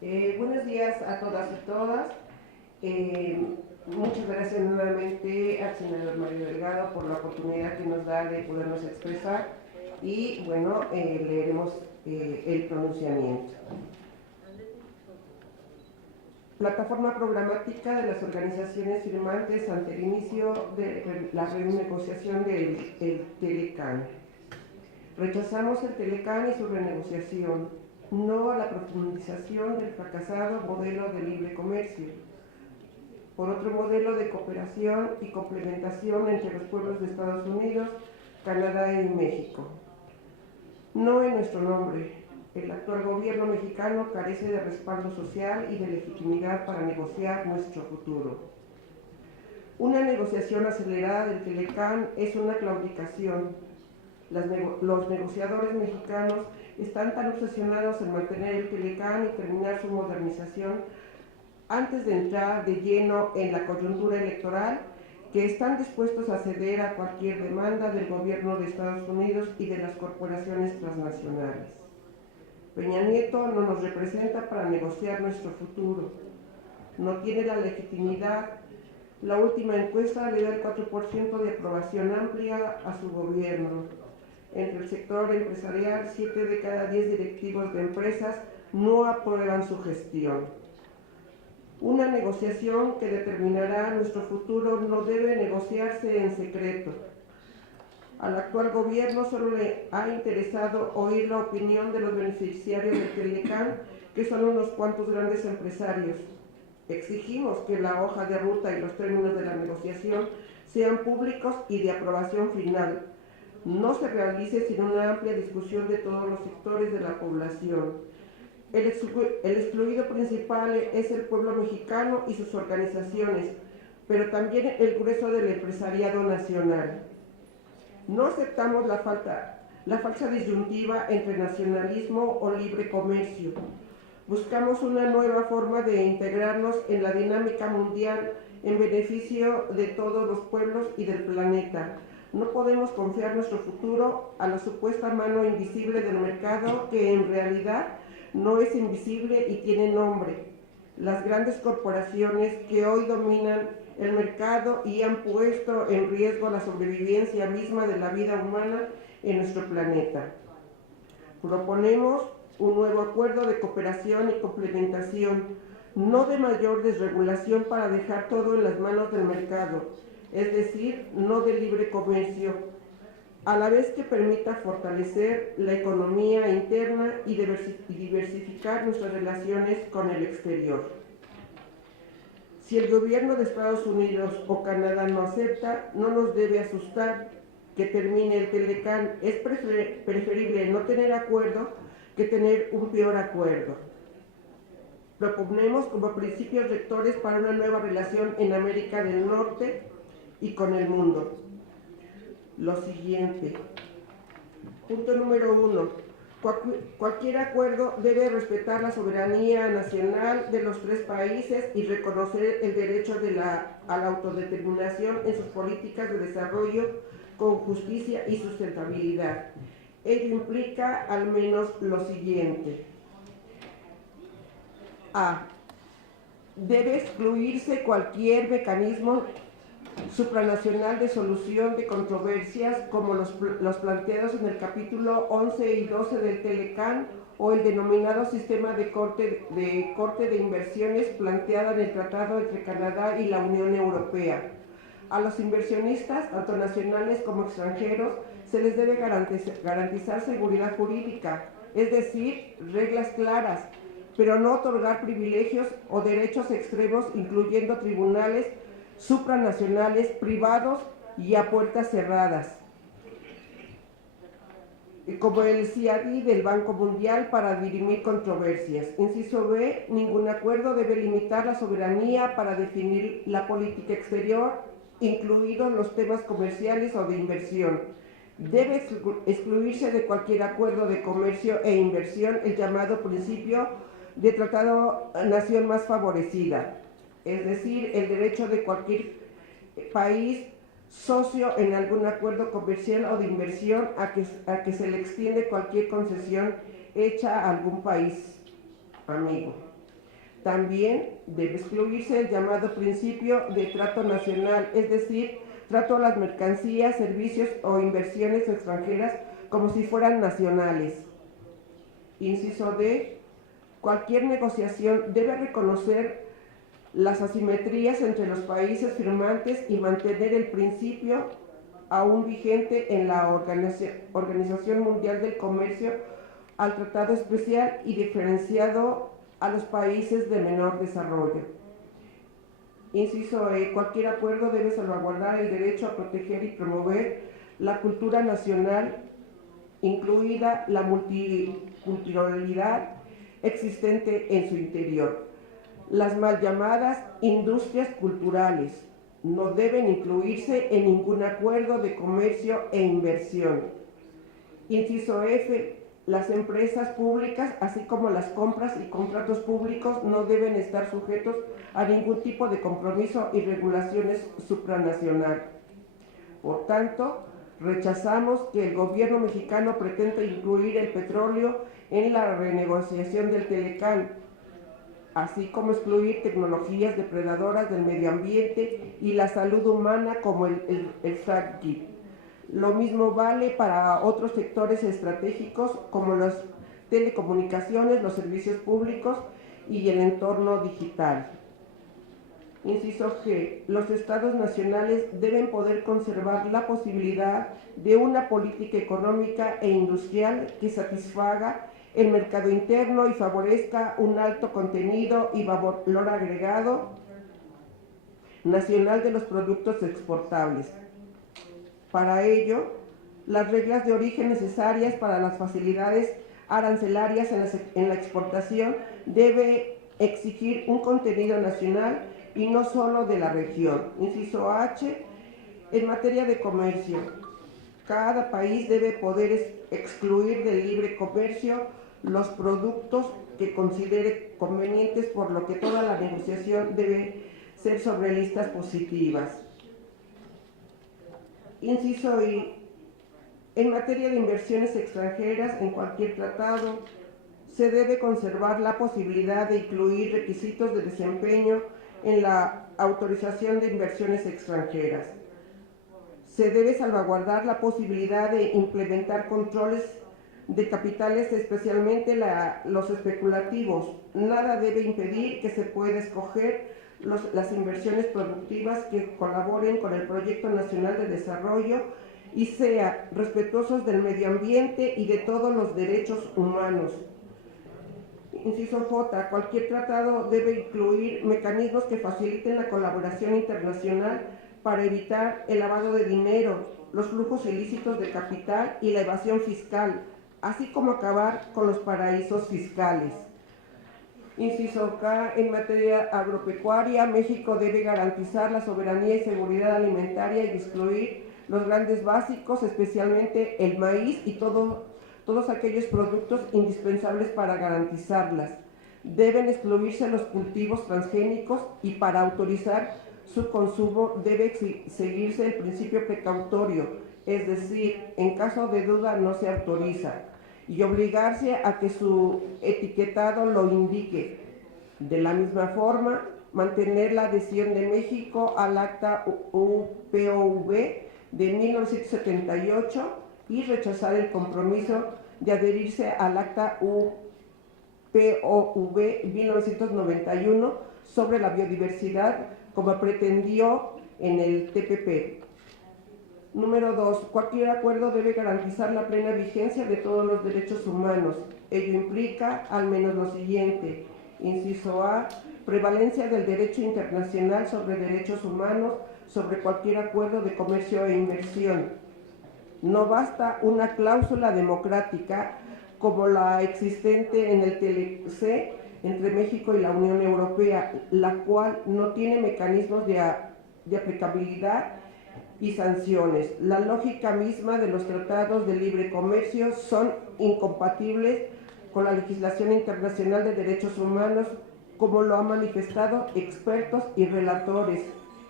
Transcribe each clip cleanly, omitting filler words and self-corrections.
Buenos días a todas y todas. Muchas gracias nuevamente al senador Mario Delgado por la oportunidad que nos da de podernos expresar y bueno, leeremos el pronunciamiento. Plataforma programática de las organizaciones firmantes ante el inicio de la renegociación del Telecán. Rechazamos el Telecán y su renegociación, no a la profundización del fracasado modelo de libre comercio, por otro modelo de cooperación y complementación entre los pueblos de Estados Unidos, Canadá y México. No en nuestro nombre. El actual gobierno mexicano carece de respaldo social y de legitimidad para negociar nuestro futuro. Una negociación acelerada del Telecán es una claudicación. Los negociadores mexicanos están tan obsesionados en mantener el Telecán y terminar su modernización antes de entrar de lleno en la coyuntura electoral, que están dispuestos a ceder a cualquier demanda del gobierno de Estados Unidos y de las corporaciones transnacionales. Peña Nieto no nos representa para negociar nuestro futuro. No tiene la legitimidad. La última encuesta le da el 4% de aprobación amplia a su gobierno. Entre el sector empresarial, 7 de cada 10 directivos de empresas no aprueban su gestión. Una negociación que determinará nuestro futuro no debe negociarse en secreto. Al actual gobierno solo le ha interesado oír la opinión de los beneficiarios del Telecán, que son unos cuantos grandes empresarios. Exigimos que la hoja de ruta y los términos de la negociación sean públicos y de aprobación final. No se realice sin una amplia discusión de todos los sectores de la población. El excluido principal es el pueblo mexicano y sus organizaciones, pero también el grueso del empresariado nacional. No aceptamos la falsa disyuntiva entre nacionalismo o libre comercio. Buscamos una nueva forma de integrarnos en la dinámica mundial en beneficio de todos los pueblos y del planeta. No podemos confiar nuestro futuro a la supuesta mano invisible del mercado, que en realidad no es invisible y tiene nombre. Las grandes corporaciones que hoy dominan el mercado y han puesto en riesgo la sobrevivencia misma de la vida humana en nuestro planeta. Proponemos un nuevo acuerdo de cooperación y complementación, no de mayor desregulación para dejar todo en las manos del mercado, es decir, no de libre comercio, a la vez que permita fortalecer la economía interna y diversificar nuestras relaciones con el exterior. Si el gobierno de Estados Unidos o Canadá no acepta, no nos debe asustar que termine el Telecán. Es preferible no tener acuerdo que tener un peor acuerdo. Proponemos como principios rectores para una nueva relación en América del Norte y con el mundo. Lo siguiente. Punto número 1. Cualquier acuerdo debe respetar la soberanía nacional de los tres países y reconocer el derecho a la autodeterminación en sus políticas de desarrollo con justicia y sustentabilidad. Ello implica al menos lo siguiente. A. Debe excluirse cualquier mecanismo supranacional de solución de controversias como los planteados en el capítulo 11 y 12 del Telecán o el denominado sistema de corte de inversiones planteado en el tratado entre Canadá y la Unión Europea. A los inversionistas, tanto nacionales como extranjeros, se les debe garantizar seguridad jurídica, es decir, reglas claras, pero no otorgar privilegios o derechos extremos, incluyendo tribunales supranacionales, privados y a puertas cerradas, como el CIADI del Banco Mundial para dirimir controversias. Inciso B. Ningún acuerdo debe limitar la soberanía para definir la política exterior, incluidos los temas comerciales o de inversión. Debe excluirse de cualquier acuerdo de comercio e inversión el llamado principio de tratado nación más favorecida, es decir, el derecho de cualquier país socio en algún acuerdo comercial o de inversión a que se le extiende cualquier concesión hecha a algún país amigo. También debe excluirse el llamado principio de trato nacional, es decir, trato a las mercancías, servicios o inversiones extranjeras como si fueran nacionales. Inciso D. Cualquier negociación debe reconocer las asimetrías entre los países firmantes y mantener el principio aún vigente en la Organización Mundial del Comercio al tratado especial y diferenciado a los países de menor desarrollo. Inciso E. Cualquier acuerdo debe salvaguardar el derecho a proteger y promover la cultura nacional, incluida la multiculturalidad existente en su interior. Las mal llamadas industrias culturales no deben incluirse en ningún acuerdo de comercio e inversión. Inciso F. Las empresas públicas, así como las compras y contratos públicos, no deben estar sujetos a ningún tipo de compromiso y regulaciones supranacional. Por tanto, rechazamos que el gobierno mexicano pretenda incluir el petróleo en la renegociación del Telecán, así como excluir tecnologías depredadoras del medio ambiente y la salud humana como el fracking. Lo mismo vale para otros sectores estratégicos como las telecomunicaciones, los servicios públicos y el entorno digital. Inciso G. Los estados nacionales deben poder conservar la posibilidad de una política económica e industrial que satisfaga el mercado interno y favorezca un alto contenido y valor agregado nacional de los productos exportables. Para ello, las reglas de origen necesarias para las facilidades arancelarias en la exportación debe exigir un contenido nacional y no solo de la región. Inciso H. En materia de comercio, cada país debe poder excluir del libre comercio los productos que considere convenientes, por lo que toda la negociación debe ser sobre listas positivas. Inciso I. En materia de inversiones extranjeras en cualquier tratado, se debe conservar la posibilidad de incluir requisitos de desempeño en la autorización de inversiones extranjeras. Se debe salvaguardar la posibilidad de implementar controles de capitales, especialmente los especulativos. Nada debe impedir que se pueda escoger las inversiones productivas que colaboren con el Proyecto Nacional de Desarrollo y sean respetuosos del medio ambiente y de todos los derechos humanos. Inciso J. Cualquier tratado debe incluir mecanismos que faciliten la colaboración internacional para evitar el lavado de dinero, los flujos ilícitos de capital y la evasión fiscal, así como acabar con los paraísos fiscales. Inciso K. En materia agropecuaria, México debe garantizar la soberanía y seguridad alimentaria y excluir los grandes básicos, especialmente el maíz y todos aquellos productos indispensables para garantizarlas. Deben excluirse los cultivos transgénicos y para autorizar su consumo debe seguirse el principio precautorio, es decir, en caso de duda no se autoriza, y obligarse a que su etiquetado lo indique. De la misma forma, mantener la adhesión de México al Acta UPOV de 1978 y rechazar el compromiso de adherirse al Acta UPOV 1991 sobre la biodiversidad, como pretendió en el TPP. Número 2. Cualquier acuerdo debe garantizar la plena vigencia de todos los derechos humanos. Ello implica al menos lo siguiente. Inciso A. Prevalencia del derecho internacional sobre derechos humanos sobre cualquier acuerdo de comercio e inversión. No basta una cláusula democrática como la existente en el TLC entre México y la Unión Europea, la cual no tiene mecanismos de aplicabilidad y sanciones. La lógica misma de los tratados de libre comercio son incompatibles con la legislación internacional de derechos humanos, como lo han manifestado expertos y relatores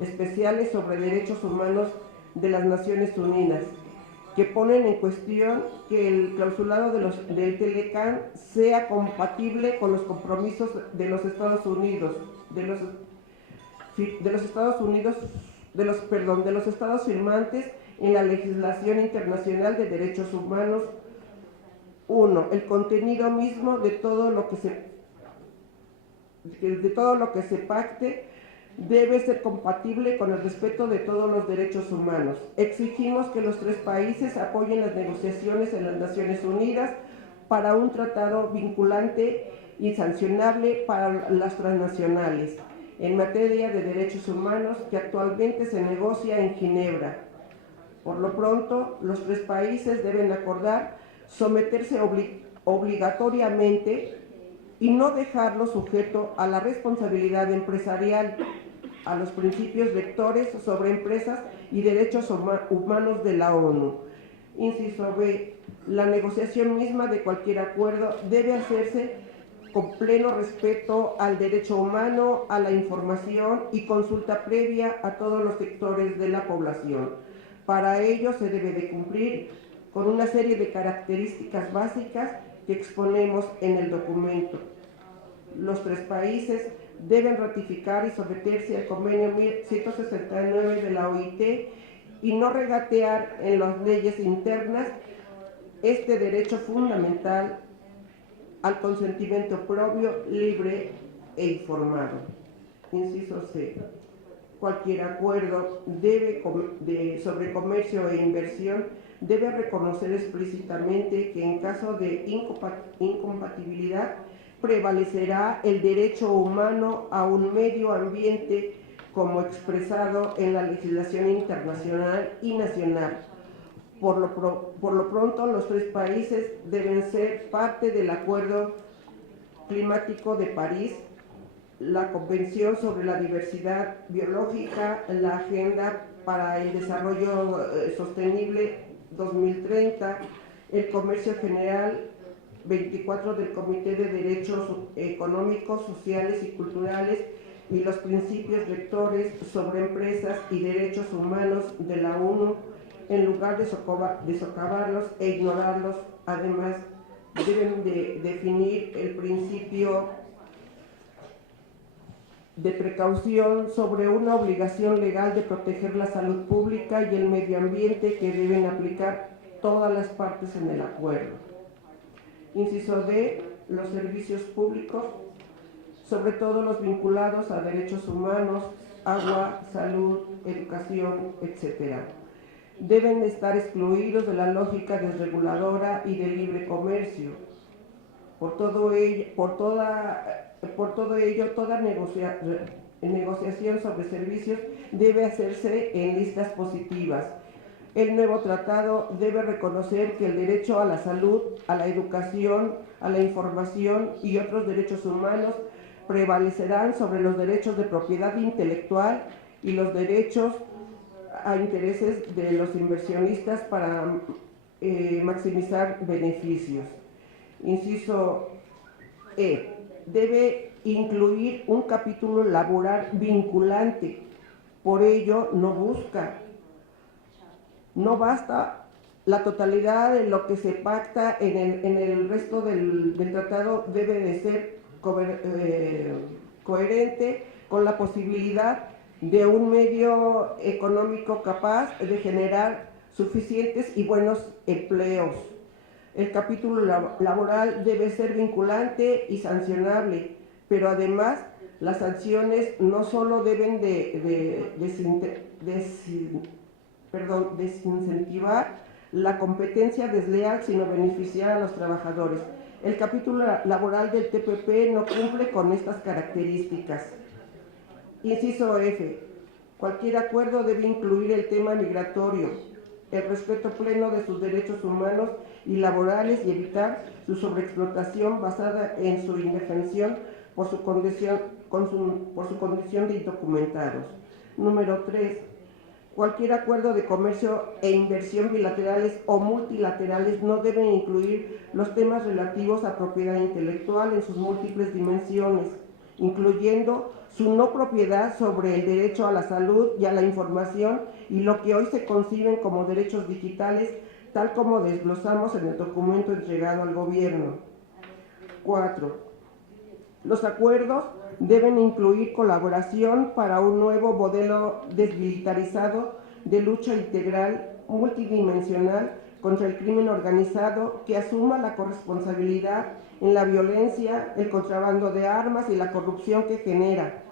especiales sobre derechos humanos de las Naciones Unidas. que ponen en cuestión que el clausulado del Telecán sea compatible con los compromisos de los Estados Unidos, de los estados firmantes en la legislación internacional de derechos humanos. 1. El contenido mismo de todo lo que se pacte debe ser compatible con el respeto de todos los derechos humanos. Exigimos que los 3 países apoyen las negociaciones en las Naciones Unidas para un tratado vinculante y sancionable para las transnacionales en materia de derechos humanos que actualmente se negocia en Ginebra. Por lo pronto, los 3 países deben acordar someterse obligatoriamente y no dejarlo sujeto a la responsabilidad empresarial, a los principios rectores sobre empresas y derechos humanos de la ONU. Inciso B. La negociación misma de cualquier acuerdo debe hacerse con pleno respeto al derecho humano, a la información y consulta previa a todos los sectores de la población. Para ello se debe de cumplir con una serie de características básicas que exponemos en el documento. Los 3 países deben ratificar y someterse al convenio 1169 de la OIT y no regatear en las leyes internas este derecho fundamental al consentimiento propio, libre e informado. Inciso C. Cualquier acuerdo sobre comercio e inversión debe reconocer explícitamente que en caso de incompatibilidad prevalecerá el derecho humano a un medio ambiente como expresado en la legislación internacional y nacional. Por lo pronto, los 3 países deben ser parte del Acuerdo Climático de París, la Convención sobre la Diversidad Biológica, la Agenda para el Desarrollo Sostenible 2030, el Comercio General 24 del Comité de Derechos Económicos, Sociales y Culturales y los principios rectores sobre empresas y derechos humanos de la ONU, en lugar de socavarlos e ignorarlos. Además, deben de definir el principio de precaución sobre una obligación legal de proteger la salud pública y el medio ambiente que deben aplicar todas las partes en el acuerdo. Inciso D. Los servicios públicos, sobre todo los vinculados a derechos humanos, agua, salud, educación, etc., deben estar excluidos de la lógica desreguladora y de libre comercio. Por todo ello, toda negociación sobre servicios debe hacerse en listas positivas. El nuevo tratado debe reconocer que el derecho a la salud, a la educación, a la información y otros derechos humanos prevalecerán sobre los derechos de propiedad intelectual y los derechos a intereses de los inversionistas para maximizar beneficios. Inciso E. Debe incluir un capítulo laboral vinculante. Por ello, no basta la totalidad de lo que se pacta en el resto del tratado, debe de ser coherente con la posibilidad de un medio económico capaz de generar suficientes y buenos empleos. El capítulo laboral debe ser vinculante y sancionable, pero además las sanciones no solo deben desincentivar la competencia desleal, sino beneficiar a los trabajadores. El capítulo laboral del TPP no cumple con estas características. Inciso F. Cualquier acuerdo debe incluir el tema migratorio, el respeto pleno de sus derechos humanos y laborales y evitar su sobreexplotación basada en su indefensión por su condición de indocumentados. Número 3. Cualquier acuerdo de comercio e inversión bilaterales o multilaterales no deben incluir los temas relativos a propiedad intelectual en sus múltiples dimensiones, incluyendo su no propiedad sobre el derecho a la salud y a la información y lo que hoy se conciben como derechos digitales, tal como desglosamos en el documento entregado al Gobierno. 4. Los acuerdos deben incluir colaboración para un nuevo modelo desmilitarizado de lucha integral multidimensional contra el crimen organizado que asuma la corresponsabilidad en la violencia, el contrabando de armas y la corrupción que genera.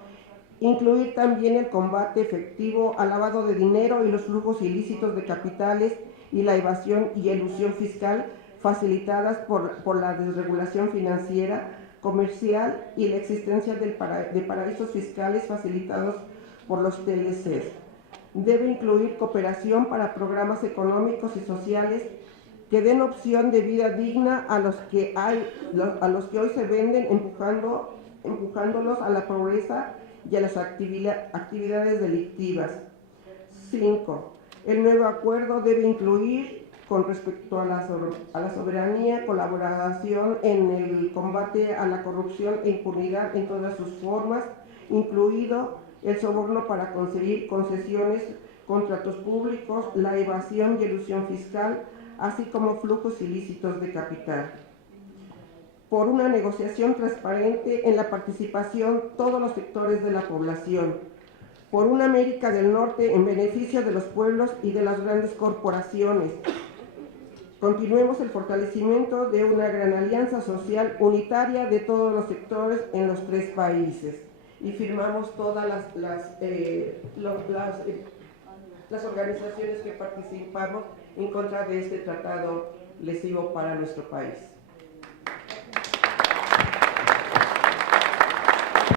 Incluir también el combate efectivo al lavado de dinero y los flujos ilícitos de capitales y la evasión y elusión fiscal facilitadas por la desregulación financiera, comercial y la existencia de paraísos fiscales facilitados por los TLCs. Debe incluir cooperación para programas económicos y sociales que den opción de vida digna a los que hoy se venden, empujándolos a la pobreza y a las actividades delictivas. 5. El nuevo acuerdo debe incluir, con respecto a la soberanía, colaboración en el combate a la corrupción e impunidad en todas sus formas, incluido el soborno para conseguir concesiones, contratos públicos, la evasión y elusión fiscal, así como flujos ilícitos de capital. Por una negociación transparente en la participación de todos los sectores de la población. Por una América del Norte en beneficio de los pueblos y de las grandes corporaciones. Continuemos el fortalecimiento de una gran alianza social unitaria de todos los sectores en los 3 países. Y firmamos todas las organizaciones que participamos en contra de este tratado lesivo para nuestro país.